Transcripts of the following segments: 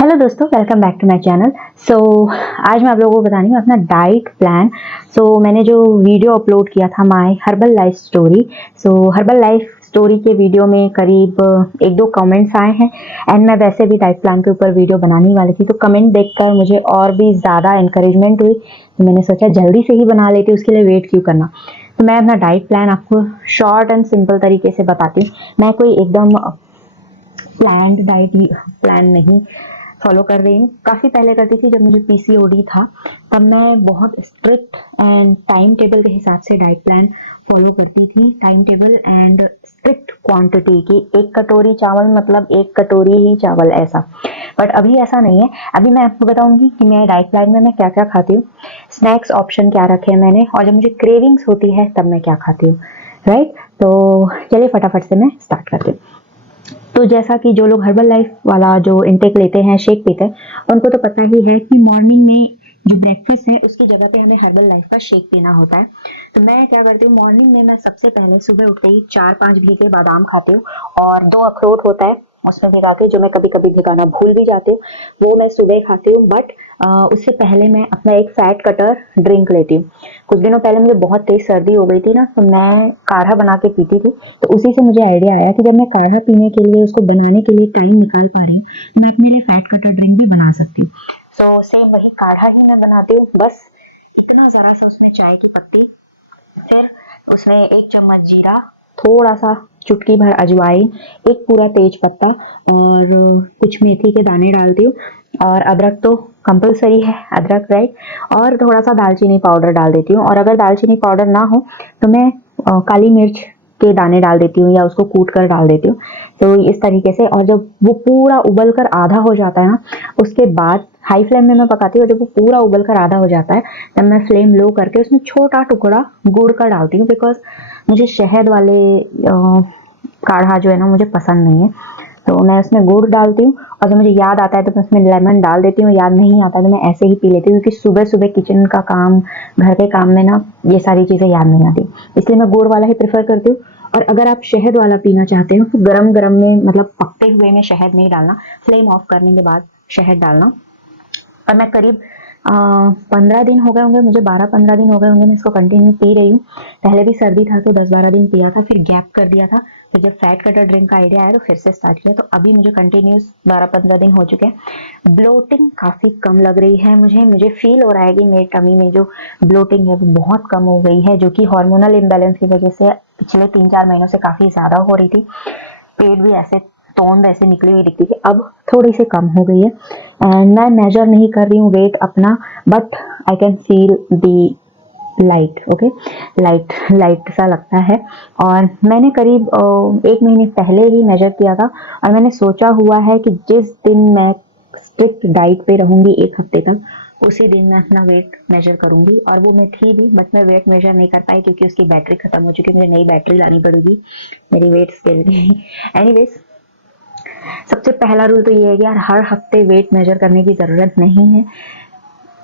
Hello दोस्तों, welcome back to my channel. आज मैं आप लोगों को बतानी हूँ अपना डाइट प्लान। मैंने जो वीडियो अपलोड किया था my herbal life story. Herbal life story के वीडियो में करीब एक दो कमेंट्स आए हैं एंड मैं वैसे भी डाइट प्लान के ऊपर वीडियो बनाने वाली थी, तो कमेंट देखकर मुझे और भी ज़्यादा इंकरेजमेंट हुई। तो मैंने सोचा जल्दी से ही बना लेती, उसके लिए वेट क्यों करना। तो मैं अपना डाइट प्लान आपको शॉर्ट एंड सिंपल तरीके से बताती हूँ। मैं कोई एकदम प्लान्ड डाइट प्लान नहीं फॉलो कर रही हूँ। काफ़ी पहले करती थी जब मुझे पीसीओडी था, तब मैं बहुत स्ट्रिक्ट एंड टाइम टेबल के हिसाब से डाइट प्लान फॉलो करती थी। Time table and strict quantity की, एक कटोरी चावल मतलब एक कटोरी ही चावल, ऐसा। बट अभी ऐसा नहीं है। अभी मैं आपको बताऊंगी कि मेरे डाइट प्लान में मैं क्या क्या खाती हूँ, स्नैक्स ऑप्शन क्या रखे हैं मैंने, और जब मुझे क्रेविंग्स होती है तब मैं क्या खाती हूँ। राइट, तो चलिए फटाफट से मैं स्टार्ट करती हूँ। तो जैसा कि जो लोग हर्बल लाइफ वाला जो इनटेक लेते हैं, शेक पीते हैं, उनको तो पता ही है कि मॉर्निंग में जो ब्रेकफास्ट है उसकी जगह पे हमें हर्बल लाइफ का शेक पीना होता है। तो मैं क्या करती हूँ, मॉर्निंग में मैं सबसे पहले सुबह उठते ही 4-5 भीगे बादाम खाती हूँ, और 2 अखरोट होता है उसमें भिगा के, जो मैं कभी कभी भिगाना भूल भी जाती हूँ, वो मैं सुबह खाती हूँ। बट उससे पहले मैं अपना एक फैट कटर ड्रिंक लेती हूँ। कुछ दिनों पहले मुझे बहुत तेज सर्दी हो गई थी ना, तो मैं काढ़ा बना के पीती थी। तो उसी से मुझे आइडिया आया कि जब मैं काढ़ा पीने के लिए, उसको बनाने के लिए टाइम निकाल पा रही हूँ, तो मैं अपने लिए फैट कटर ड्रिंक भी बना सकती हूँ। सेम वही काढ़ा ही मैं बनाती हूँ, बस इतना जरा सा उसमें चाय की पत्ती, फिर उसमें 1 चम्मच जीरा, थोड़ा सा चुटकी भर अजवाइन, एक पूरा तेज पत्ता और कुछ मेथी के दाने डालती हूँ, और अदरक तो कंपलसरी है, अदरक, राइट। और थोड़ा सा दालचीनी पाउडर डाल देती हूँ, और अगर दालचीनी पाउडर ना हो तो मैं काली मिर्च के दाने डाल देती हूँ या उसको कूट कर डाल देती हूँ। तो इस तरीके से, और जब वो पूरा उबल कर आधा हो जाता है ना, उसके बाद हाई फ्लेम में मैं पकाती हूँ। जब वो पूरा उबल कर आधा हो जाता है, तब मैं फ्लेम लो करके उसमें छोटा टुकड़ा गुड़ का डालती हूँ, बिकॉज मुझे शहद वाले काढ़ा जो है ना मुझे पसंद नहीं है। तो मैं उसमें गुड़ डालती हूँ, और जब मुझे याद आता है तो मैं उसमें लेमन डाल देती हूँ, याद नहीं आता तो मैं ऐसे ही पी लेती हूँ, क्योंकि सुबह सुबह किचन का काम, घर के काम में ना ये सारी चीज़ें याद नहीं आती, इसलिए मैं गुड़ वाला ही प्रेफर करती हूँ। और अगर आप शहद वाला पीना चाहते हो तो गरम गरम में, मतलब पकते हुए में शहद नहीं डालना, फ्लेम ऑफ करने के बाद शहद डालना। और मैं करीब 15 दिन हो गए होंगे मुझे, 12-15 दिन हो गए होंगे मैं इसको कंटिन्यू पी रही हूँ। पहले भी सर्दी था तो 10-12 दिन पिया था, फिर गैप कर दिया था, फिर जब फैट कटर ड्रिंक का आइडिया आया तो फिर से स्टार्ट किया। तो अभी मुझे कंटिन्यूस 12-15 दिन हो चुके हैं। ब्लोटिंग काफ़ी कम लग रही है मुझे मुझे फील हो रहा है कि मेरे टमी में जो ब्लोटिंग है वो बहुत कम हो गई है, जो कि हार्मोनल इम्बैलेंस की वजह से पिछले 3-4 महीनों से काफ़ी ज़्यादा हो रही थी। पेट भी ऐसे तोंद ऐसे निकली हुई दिखती थी, अब थोड़ी सी कम हो गई है। एंड मैं मेजर नहीं कर रही हूँ वेट अपना, but I can feel the light, okay, light light सा लगता है। और मैंने करीब 1 महीने पहले ही मेजर किया था, और मैंने सोचा हुआ है कि जिस दिन मैं स्ट्रिक्ट डाइट पे रहूंगी 1 हफ्ते तक, उसी दिन मैं अपना वेट मेजर करूंगी। और वो मैं थी भी, बट मैं वेट मेजर नहीं कर पाई क्योंकि उसकी बैटरी खत्म हो चुकी है, मुझे नई बैटरी लानी पड़ेगी मेरी वेट स्केल की। एनीवेज, सबसे पहला रूल तो ये है कि यार हर हफ्ते वेट मेजर करने की ज़रूरत नहीं है।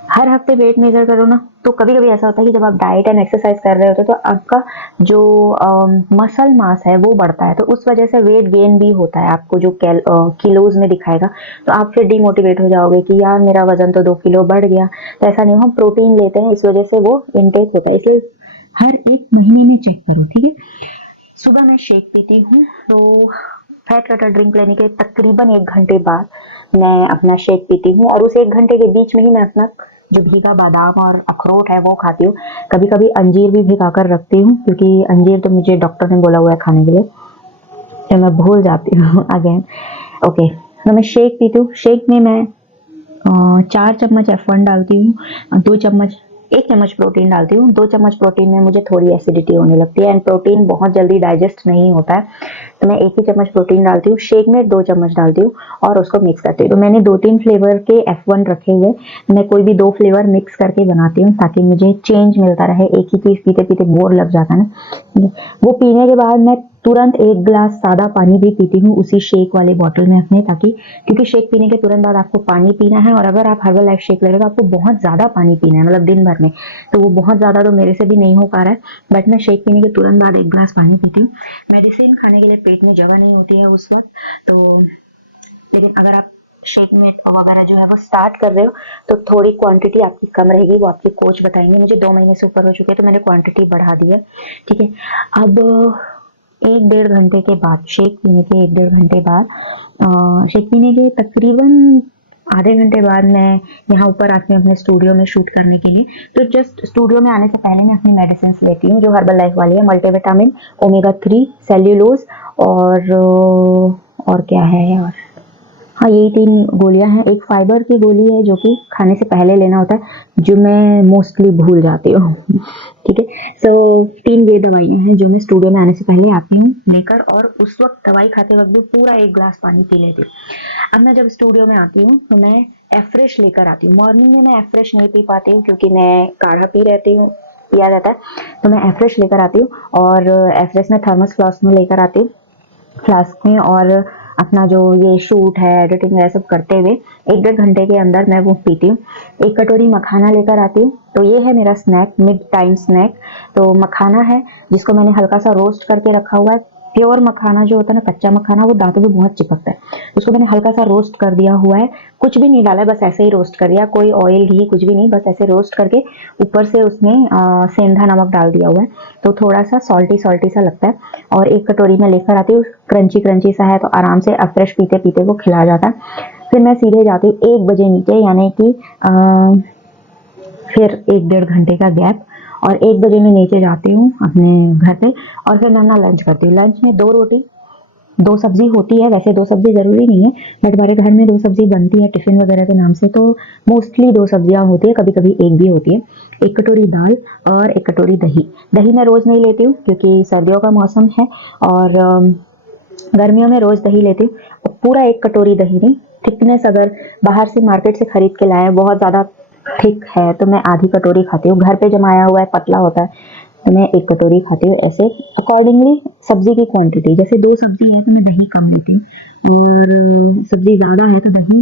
हर हफ्ते वेट मेजर करो ना, तो कभी कभी ऐसा होता है कि जब आप डाइट एंड एक्सरसाइज कर रहे होते हो तो आपका जो मसल मास है वो बढ़ता है, तो उस वजह से वेट गेन भी होता है, आपको जो किलोज में दिखाएगा। तो आप फिर डिमोटिवेट हो जाओगे कि यार मेरा वजन तो 2 किलो बढ़ गया। तो ऐसा नहीं हो, हम प्रोटीन लेते हैं, इस वजह से वो इनटेक होता है, इसलिए हर 1 महीने में चेक करो, ठीक है। सुबह मैं शेक पीती हूँ, तो फैट कटर ड्रिंक लेने के तकरीबन 1 घंटे बाद मैं अपना शेक पीती हूँ, और उस 1 घंटे के बीच में ही मैं अपना जो भीगा बादाम और अखरोट है वो खाती हूँ। कभी कभी अंजीर भी भिगा कर रखती हूँ, क्योंकि अंजीर तो मुझे डॉक्टर ने बोला हुआ है खाने के लिए, तो मैं भूल जाती हूँ अगेन। ओके, तो मैं शेक पीती हूँ। शेक में मैं 4 चम्मच F1 डालती हूँ, 2 चम्मच, 1 चम्मच प्रोटीन डालती हूँ। 2 चम्मच प्रोटीन में मुझे थोड़ी एसिडिटी होने लगती है, एंड प्रोटीन बहुत जल्दी डाइजेस्ट नहीं होता है, तो मैं 1 ही चम्मच प्रोटीन डालती हूँ। शेक में 2 चम्मच डालती हूँ और उसको मिक्स करती हूँ। तो मैंने 2-3 फ्लेवर के F1 रखे हुए, मैं कोई भी 2 फ्लेवर मिक्स करके बनाती हूँ, ताकि मुझे चेंज मिलता रहे। एक ही चीज़ पीते पीते बोर लग जाता है ना। वो पीने के बाद मैं तुरंत 1 गिलास सादा पानी भी पीती हूँ उसी शेक वाले बॉटल में अपने, ताकि, क्योंकि शेक पीने के तुरंत बाद आपको पानी पीना है, और अगर आप हर्बल लाइफ शेक ले रहे हो तो आपको बहुत ज़्यादा पानी पीना है, मतलब दिन भर में। तो वो बहुत ज़्यादा तो मेरे से भी नहीं हो पा रहा है, बट मैं शेक पीने के तुरंत बाद 1 गिलास पानी पीती हूँ। मेडिसिन खाने के लिए पेट में जगह नहीं होती है उस वक्त, तो लेकिन अगर आप शेक मेट वगैरह जो है वो स्टार्ट कर रहे हो तो थोड़ी क्वांटिटी आपकी कम रहेगी, वो आपके कोच बताएंगे। मुझे 2 महीने से ऊपर हो चुके हैं तो मैंने क्वांटिटी बढ़ा दी है, ठीक है। अब 1-1.5 घंटे के बाद, शेक पीने के 1-1.5 घंटे बाद, शेक पीने के तकरीबन आधे घंटे बाद मैं यहाँ ऊपर आती हूँ अपने स्टूडियो में शूट करने के लिए। तो जस्ट स्टूडियो में आने से पहले मैं अपनी मेडिसिन लेती हूँ जो हर्बल लाइफ वाली है, मल्टीविटामिन, ओमेगा 3, सेल्यूलोज और क्या है यार, हाँ यही 3 गोलियां हैं। एक फाइबर की गोली है जो कि खाने से पहले लेना होता है, जो मैं मोस्टली भूल जाती हूँ ठीक है। सो 3 ये दवाइयां हैं जो मैं स्टूडियो में आने से पहले आती हूँ लेकर, और उस वक्त दवाई खाते वक्त भी पूरा 1 ग्लास पानी पी लेती हूँ। अब मैं जब स्टूडियो में आती हूँ तो मैं एफ्रेश लेकर आती हूँ। मॉर्निंग में मैं एफ्रेश नहीं पी पाती हूँ क्योंकि मैं काढ़ा पी रहती हूँ, पिया जाता है, तो मैं एफ्रेश लेकर आती हूँ। और एफ्रेश में थर्मस फ्लास्क में लेकर आती हूँ, फ्लास्क में, और अपना जो ये शूट है, एडिटिंग है, सब करते हुए 1-1.5 घंटे के अंदर मैं वो पीती हूँ। 1 कटोरी मखाना लेकर आती हूँ, तो ये है मेरा स्नैक, मिड टाइम स्नैक। तो मखाना है जिसको मैंने हल्का सा रोस्ट करके रखा हुआ है। प्योर मखाना जो होता है ना, कच्चा मखाना, वो दांतों पे बहुत चिपकता है, उसको मैंने हल्का सा रोस्ट कर दिया हुआ है। कुछ भी नहीं डाला है, बस ऐसे ही रोस्ट कर दिया, कोई ऑयल घी कुछ भी नहीं, बस ऐसे रोस्ट करके ऊपर से उसमें सेंधा नमक डाल दिया हुआ है, तो थोड़ा सा सॉल्टी सॉल्टी सा लगता है। और 1 कटोरी में लेकर आती हूँ, क्रंची क्रंची सा है तो आराम से फ्रेश पीते पीते वो खिला जाता है। फिर मैं सीधे जाती हूँ 1 बजे नीचे, यानी कि फिर 1-1.5 घंटे का गैप, और 1 बजे मैं नीचे जाती हूँ अपने घर पे, और फिर मैं अपना लंच करती हूँ। लंच में 2 रोटी 2 सब्जी होती है, वैसे 2 सब्जी जरूरी नहीं है, बट हमारे घर में 2 सब्जी बनती है टिफिन वगैरह के नाम से, तो मोस्टली 2 सब्जियां होती है, कभी कभी 1 भी होती है। 1 कटोरी दाल और 1 कटोरी दही। दही मैं रोज नहीं लेती हूँ क्योंकि सर्दियों का मौसम है, और गर्मियों में रोज दही लेती हूँ। पूरा 1 कटोरी दही नहीं, थिकनेस अगर बाहर से मार्केट से खरीद के लाए बहुत ज्यादा थिक है तो मैं आधी कटोरी खाती हूँ। घर पे जमाया हुआ है पतला होता है तो मैं 1 कटोरी खाती हूँ। ऐसे अकॉर्डिंगली सब्जी की क्वांटिटी, जैसे 2 सब्जी है तो मैं दही कम लेती हूँ, और सब्जी ज्यादा है तो दही,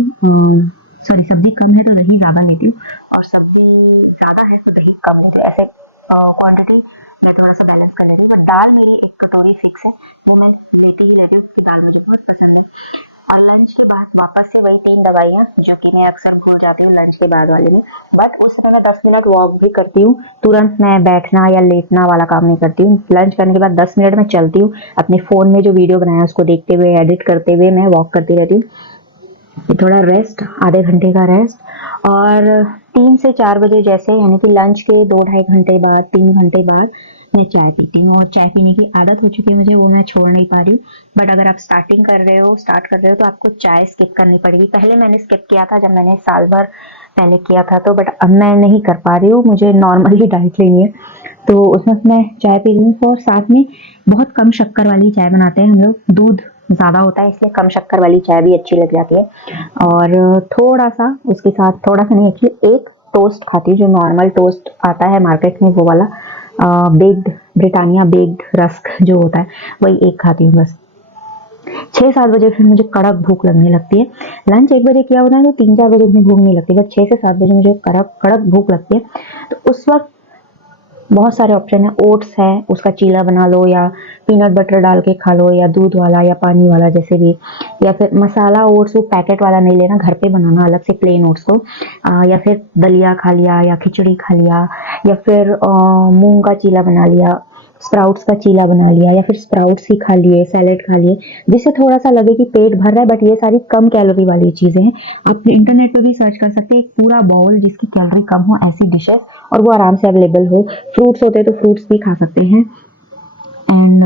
सॉरी सब्जी कम है तो दही ज्यादा लेती हूँ, और सब्जी ज्यादा है तो दही कम लेती हूँ। ऐसे क्वांटिटी मैं थोड़ा सा बैलेंस कर लेती हूँ। बट दाल मेरी 1 कटोरी फिक्स है, वो मैं लेती ही लेती हूँ क्योंकि दाल मुझे बहुत पसंद है। और लंच के बाद वापस से वही 3 दवाइयाँ जो कि मैं अक्सर भूल जाती हूँ लंच के बाद वाले में, बट उस समय मैं 10 मिनट वॉक भी करती हूँ। तुरंत मैं बैठना या लेटना वाला काम नहीं करती हूँ। लंच करने के बाद 10 मिनट मैं चलती हूँ, अपने फोन में जो वीडियो बनाया उसको देखते हुए, एडिट करते हुए मैं वॉक करती रहती हूँ। थोड़ा रेस्ट, आधे घंटे का रेस्ट, और 3 से 4 बजे जैसे, यानी कि लंच के 2-2.5 घंटे बाद, 3 घंटे बाद मैं चाय पीती हूँ। और चाय पीने की आदत हो चुकी है मुझे, वो मैं छोड़ नहीं पा रही हूँ। बट अगर आप स्टार्ट कर रहे हो तो आपको चाय स्किप करनी पड़ेगी। पहले मैंने स्किप किया था जब मैंने साल भर पहले किया था, तो बट अब मैं नहीं कर पा रही हूँ, मुझे नॉर्मल ही डाइट लेनी है, तो उसमें मैं चाय पी रही हूँ। और साथ में बहुत कम शक्कर वाली चाय बनाते हैं हम लोग, दूध ज्यादा होता है इसलिए कम शक्कर वाली चाय भी अच्छी लग जाती है। और थोड़ा सा उसके साथ, थोड़ा सा नहीं एक्चुअली, एक टोस्ट खाती हूँ, जो नॉर्मल टोस्ट आता है मार्केट में, वो वाला बेक्ड, ब्रिटानिया बेक्ड रस्क जो होता है, वही एक खाती हूँ बस। 6-7 बजे फिर मुझे कड़क भूख लगने लगती है। लंच 1 बजे किया होता है तो 3-4 बजे इतनी भूख नहीं लगती, बट 6 से 7 बजे मुझे कड़क कड़क भूख लगती है। तो उस वक्त बहुत सारे ऑप्शन है। ओट्स है, उसका चीला बना लो, या पीनट बटर डाल के खा लो, या दूध वाला या पानी वाला जैसे भी, या फिर मसाला ओट्स, वो पैकेट वाला नहीं लेना, घर पे बनाना अलग से प्लेन ओट्स को, या फिर दलिया खा लिया, या खिचड़ी खा लिया, या फिर मूंग का चीला बना लिया, स्प्राउट्स का चीला बना लिया, या फिर स्प्राउट्स ही खा लिए, सैलेड खा लिए, जिससे थोड़ा सा लगे कि पेट भर रहा है। बट ये सारी कम कैलोरी वाली चीजें हैं। आप इंटरनेट पे भी सर्च कर सकते हैं, एक पूरा बाउल जिसकी कैलोरी कम हो, ऐसी डिशेस, और वो आराम से अवेलेबल हो। फ्रूट्स होते हैं तो फ्रूट्स भी खा सकते हैं। एंड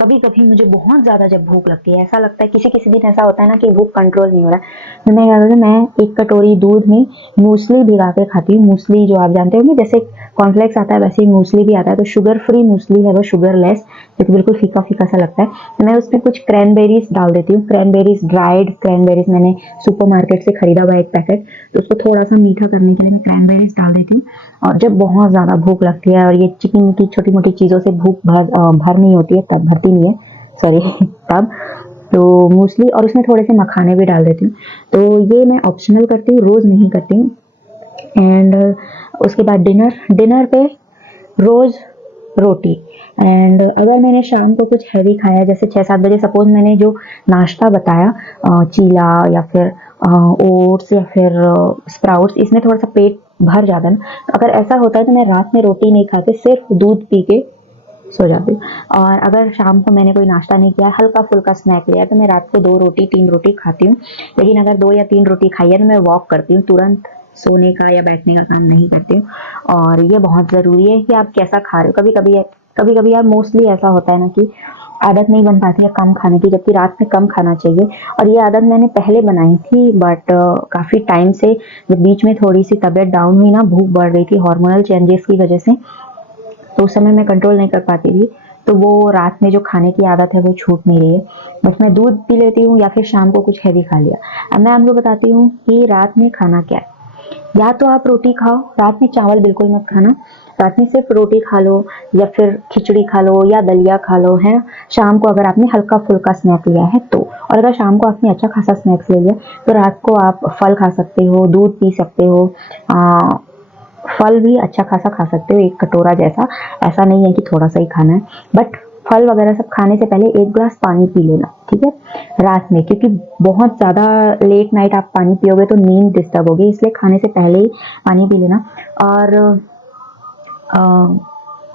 कभी कभी मुझे बहुत ज्यादा जब भूख लगती है, ऐसा लगता है, किसी किसी दिन ऐसा होता है ना कि भूख कंट्रोल नहीं हो रहा है, तो मैं क्या करती हूँ, मैं 1 कटोरी दूध में मूसली भिगा के खाती हूँ। मूसली जो आप जानते होंगे, जैसे कॉर्नफ्लेक्स आता है वैसे ही मूसली भी आता है, तो शुगर फ्री मूसली है वो, शुगर लेस, जो कि बिल्कुल फीका फीका सा लगता है। तो मैं उसमें कुछ क्रैनबेरीज डाल देती हूँ, क्रैनबेरीज, ड्राइड क्रैनबेरीज मैंने सुपरमार्केट से खरीदा हुआ एक पैकेट, तो उसको थोड़ा सा मीठा करने के लिए मैं क्रैनबेरीज डाल देती हूँ। और जब बहुत ज्यादा भूख लगती है, और ये चिकन की छोटी मोटी चीजों से भूख भर नहीं होती है, तब भरती नहीं है, सॉरी तब, तो मूसली, और उसमें थोड़े से मखाने भी डाल देती हूँ। तो ये मैं ऑप्शनल करती हूँ, रोज नहीं करती हूँ। एंड उसके बाद डिनर पे रोज रोटी, एंड अगर मैंने शाम को कुछ हैवी खाया, जैसे 6-7 बजे सपोज मैंने जो नाश्ता बताया, चीला या फिर ओट्स या फिर स्प्राउट्स, इसमें थोड़ा सा पेट भर जाता है ना, अगर ऐसा होता है तो मैं रात में रोटी नहीं खाती, सिर्फ दूध पी के सो जाती हूँ। और अगर शाम को मैंने कोई नाश्ता नहीं किया, हल्का फुल्का स्नैक लिया, तो मैं रात को 2 रोटी 3 रोटी खाती हूँ। लेकिन अगर 2 या 3 रोटी खाई है तो मैं वॉक करती हूँ, तुरंत सोने का या बैठने का काम नहीं करती हूँ। और ये बहुत ज़रूरी है कि आप कैसा खा रहे हो। कभी कभी यार मोस्टली ऐसा होता है ना कि आदत नहीं बन पाती है कम खाने की, जबकि रात में कम खाना चाहिए। और ये आदत मैंने पहले बनाई थी, बट काफ़ी टाइम से जब बीच में थोड़ी सी तबीयत डाउन हुई ना, भूख बढ़ रही थी हार्मोनल चेंजेस की वजह से, तो उस समय मैं कंट्रोल नहीं कर पाती थी, तो वो रात में जो खाने की आदत है वो छूट नहीं रही है। बस मैं दूध पी लेती हूँ या फिर शाम को कुछ हैवी खा लिया। अब मैं आपको बताती हूँ कि रात में खाना क्या है। या तो आप रोटी खाओ, रात में चावल बिल्कुल मत खाना, रात में सिर्फ रोटी खा लो या फिर खिचड़ी खा लो या दलिया खा लो, है ना। शाम को अगर आपने हल्का फुल्का स्नैक लिया है तो, और अगर शाम को आपने अच्छा खासा स्नैक्स ले लिया तो रात को आप फल खा सकते हो, दूध पी सकते हो, फल भी अच्छा खासा खा सकते हो, 1 कटोरा जैसा। ऐसा नहीं है कि थोड़ा सा ही खाना है, बट फल वगैरह सब खाने से पहले 1 ग्लास पानी पी लेना, ठीक है, रात में। क्योंकि बहुत ज़्यादा लेट नाइट आप पानी पियोगे तो नींद डिस्टर्ब होगी, इसलिए खाने से पहले ही पानी पी लेना। और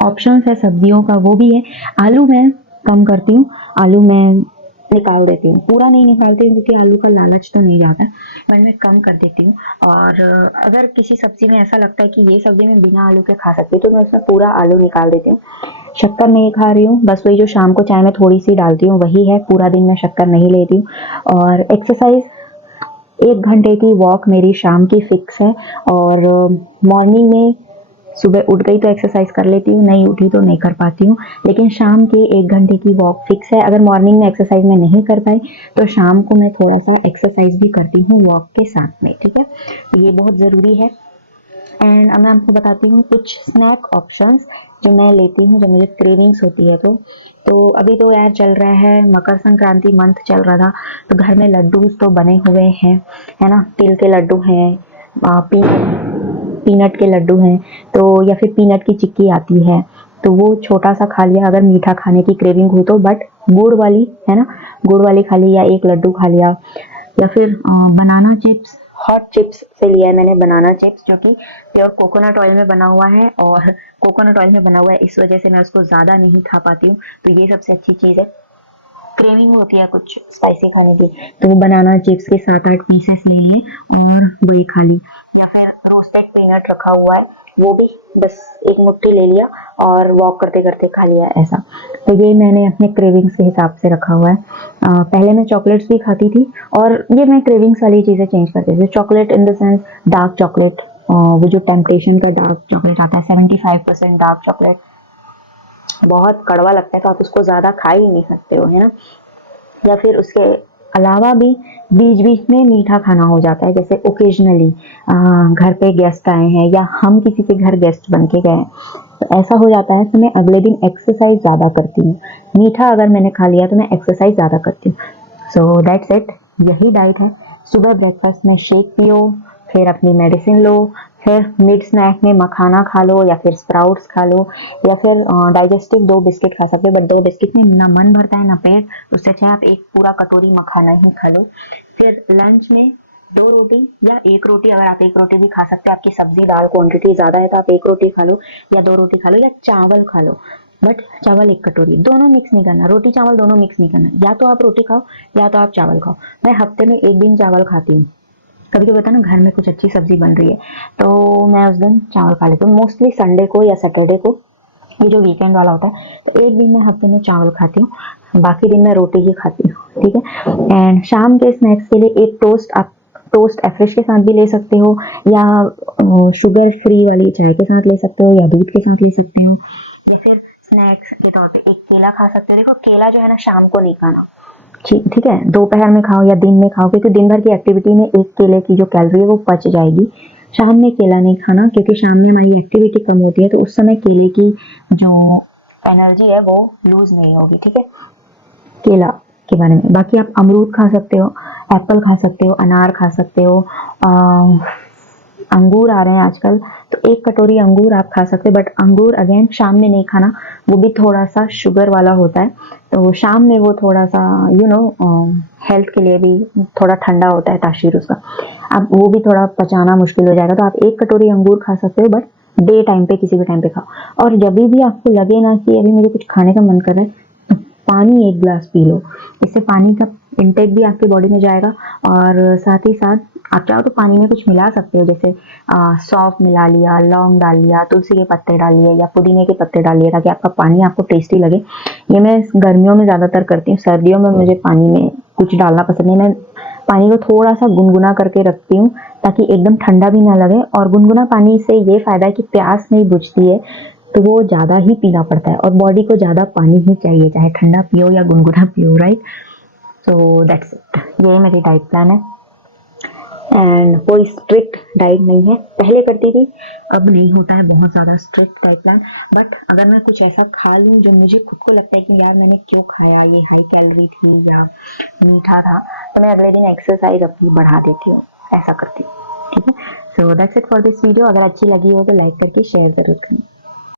ऑप्शंस है सब्जियों का, वो भी है। आलू मैं कम करती हूँ, आलू मैं निकाल देती हूँ, पूरा नहीं निकालती हूँ क्योंकि आलू का लालच तो नहीं जाता, पर मैं कम कर देती हूँ। और अगर किसी सब्जी में ऐसा लगता है कि ये सब्जी मैं बिना आलू के खा सकती हूँ, तो मैं उसमें पूरा आलू निकाल देती हूँ। शक्कर नहीं खा रही हूँ, बस वही जो शाम को चाय में थोड़ी सी डालती हूँ वही है, पूरा दिन मैं शक्कर नहीं लेती हूँ। और एक्सरसाइज 1 घंटे की वॉक मेरी शाम की फिक्स है। और मॉर्निंग में सुबह उठ गई तो एक्सरसाइज कर लेती हूँ, नहीं उठी तो नहीं कर पाती हूँ, लेकिन शाम के 1 घंटे की वॉक फिक्स है। अगर मॉर्निंग में एक्सरसाइज में नहीं कर पाई तो शाम को मैं थोड़ा सा एक्सरसाइज भी करती हूँ वॉक के साथ में, ठीक है, तो ये बहुत ज़रूरी है। एंड अब मैं आपको बताती हूँ कुछ स्नैक ऑप्शंस जो मैं लेती हूँ जब मुझे क्रेविंग्स होती है तो अभी तो यार चल रहा है मकर संक्रांति मंथ चल रहा था, तो घर में लड्डू तो बने हुए हैं, है ना, तिल के लड्डू हैं, पीनट के लड्डू हैं, तो या फिर पीनट की चिक्की आती है, तो वो छोटा सा खा लिया अगर मीठा खाने की क्रेविंग हो तो। बट गुड़ वाली, है ना, गुड़ वाली खा ली, या 1 लड्डू खा लिया। या फिर बनाना चिप्स, हॉट चिप्स से लिया है मैंने बनाना चिप्स, जो कि प्योर कोकोनट ऑयल में बना हुआ है, और कोकोनट ऑयल में बना हुआ है इस वजह से मैं उसको ज़्यादा नहीं खा पाती हूँ, तो ये सबसे अच्छी चीज़ है। क्रेविंग होती है कुछ स्पाइसी खाने की, तो वो बनाना चिप्स के 7-8 पीसेस ले लिए और वही खा ली। या फिर रोस्टेड पीनट रखा हुआ है, वो भी बस 1 मुट्ठी ले लिया और वॉक करते करते खा लिया, ऐसा। तो ये मैंने अपने क्रेविंग्स के हिसाब से रखा हुआ है। पहले मैं चॉकलेट्स भी खाती थी, और ये मैं क्रेविंग्स वाली चीज़ें चेंज करती थी। Chocolate in the sense dark chocolate, वो जो टेम्पटेशन का डार्क चॉकलेट आता है 75% डार्क चॉकलेट, बहुत कड़वा लगता है तो आप उसको ज़्यादा खा ही नहीं सकते हो, है ना। या फिर उसके अलावा भी बीच बीच में मीठा खाना हो जाता है, जैसे ओकेजनली घर पे गेस्ट आए हैं या हम किसी के घर गेस्ट बन के गए हैं, तो ऐसा हो जाता है तो मैं अगले दिन एक्सरसाइज ज़्यादा करती हूँ। मीठा अगर मैंने खा लिया तो मैं एक्सरसाइज ज़्यादा करती हूँ। सो दैट्स इट, यही डाइट है। सुबह ब्रेकफास्ट में शेक पियो, फिर अपनी मेडिसिन लो, फिर मिड स्नैक में मखाना खा लो या फिर स्प्राउट्स खा लो, या फिर डाइजेस्टिव 2 बिस्किट खा सकते हो, बट 2 बिस्किट में ना मन भरता है ना पेट, उससे अच्छा आप 1 पूरा कटोरी मखाना ही खा लो। फिर लंच में 2 रोटी या 1 रोटी, अगर आप 1 रोटी भी खा सकते हो, आपकी सब्जी दाल क्वांटिटी ज़्यादा है तो आप 1 रोटी खा लो या 2 रोटी खा लो, या चावल खा लो, बट चावल 1 कटोरी, दोनों मिक्स नहीं करना, रोटी चावल दोनों मिक्स नहीं करना, या तो आप रोटी खाओ या तो आप चावल खाओ। मैं हफ्ते में 1 दिन चावल खाती हूँ, कभी कभी होता है ना घर में कुछ अच्छी सब्जी बन रही है तो मैं उस दिन चावल खा लेती हूँ, मोस्टली संडे को या सैटरडे को, ये जो वीकेंड वाला होता है, तो 1 दिन मैं हफ्ते में चावल खाती हूँ, बाकी दिन मैं रोटी ही खाती हूँ, ठीक है। एंड शाम के स्नैक्स के लिए एक टोस्ट, आप टोस्ट एफ्रेश के साथ भी ले सकते हो, या शुगर फ्री वाली चाय के साथ ले सकते हो, या दूध के साथ ले सकते हो, या फिर स्नैक्स के तौर पे एक केला खा सकते हो। देखो केला जो है ना शाम को नहीं खाना, ठीक है, दोपहर में खाओ या दिन में खाओ, क्योंकि दिन भर की एक्टिविटी में एक केले की जो कैलोरी है वो पच जाएगी। शाम में केला नहीं खाना, क्योंकि शाम में हमारी एक्टिविटी कम होती है, तो उस समय केले की जो एनर्जी है वो लूज नहीं होगी, ठीक है। केला के बारे में, बाकी आप अमरूद खा सकते हो, एप्पल खा सकते हो, अनार खा सकते हो, अंगूर आ रहे हैं आजकल, तो 1 कटोरी अंगूर आप खा सकते हैं, बट अंगूर अगेन शाम में नहीं खाना, वो भी थोड़ा सा शुगर वाला होता है, तो शाम में वो थोड़ा सा हेल्थ के लिए भी थोड़ा ठंडा होता है तासीर उसका, अब वो भी थोड़ा पचाना मुश्किल हो जाएगा, तो आप 1 कटोरी अंगूर खा सकते हो, बट डे टाइम पे किसी भी टाइम पे खाओ। और जब भी आपको लगे ना कि अभी मुझे कुछ खाने का मन कर रहा है, तो पानी 1 गिलास पी लो, इससे पानी का इंटेक भी आपके बॉडी में जाएगा, और साथ ही साथ आप चाहो तो पानी में कुछ मिला सकते हो, जैसे सौंफ मिला लिया, लौंग डाल लिया, तुलसी के पत्ते डाल लिए या पुदीने के पत्ते डाल लिए, ताकि आपका पानी आपको टेस्टी लगे। ये मैं गर्मियों में ज़्यादातर करती हूँ, सर्दियों में मुझे पानी में कुछ डालना पसंद नहीं, मैं पानी को थोड़ा सा गुनगुना करके रखती हूँ, ताकि एकदम ठंडा भी ना लगे, और गुनगुना पानी से ये फ़ायदा है कि प्यास नहीं बुझती है, तो वो ज़्यादा ही पीना पड़ता है, और बॉडी को ज़्यादा पानी ही चाहिए, चाहे ठंडा पियो या गुनगुना पियो, राइट। सो दैट्स इट, ये मेरी डाइट प्लान है, एंड कोई स्ट्रिक्ट डाइट नहीं है, पहले करती थी, अब नहीं होता है बहुत ज़्यादा स्ट्रिक्ट डाइट प्लान, बट अगर मैं कुछ ऐसा खा लूँ जो मुझे खुद को लगता है कि यार मैंने क्यों खाया, ये हाई कैलोरी थी या मीठा था, तो मैं अगले दिन एक्सरसाइज अपनी बढ़ा देती हूँ, ऐसा करती हूँ, ठीक है। So that's it for this video, अगर अच्छी लगी हो तो लाइक करके शेयर जरूर करें।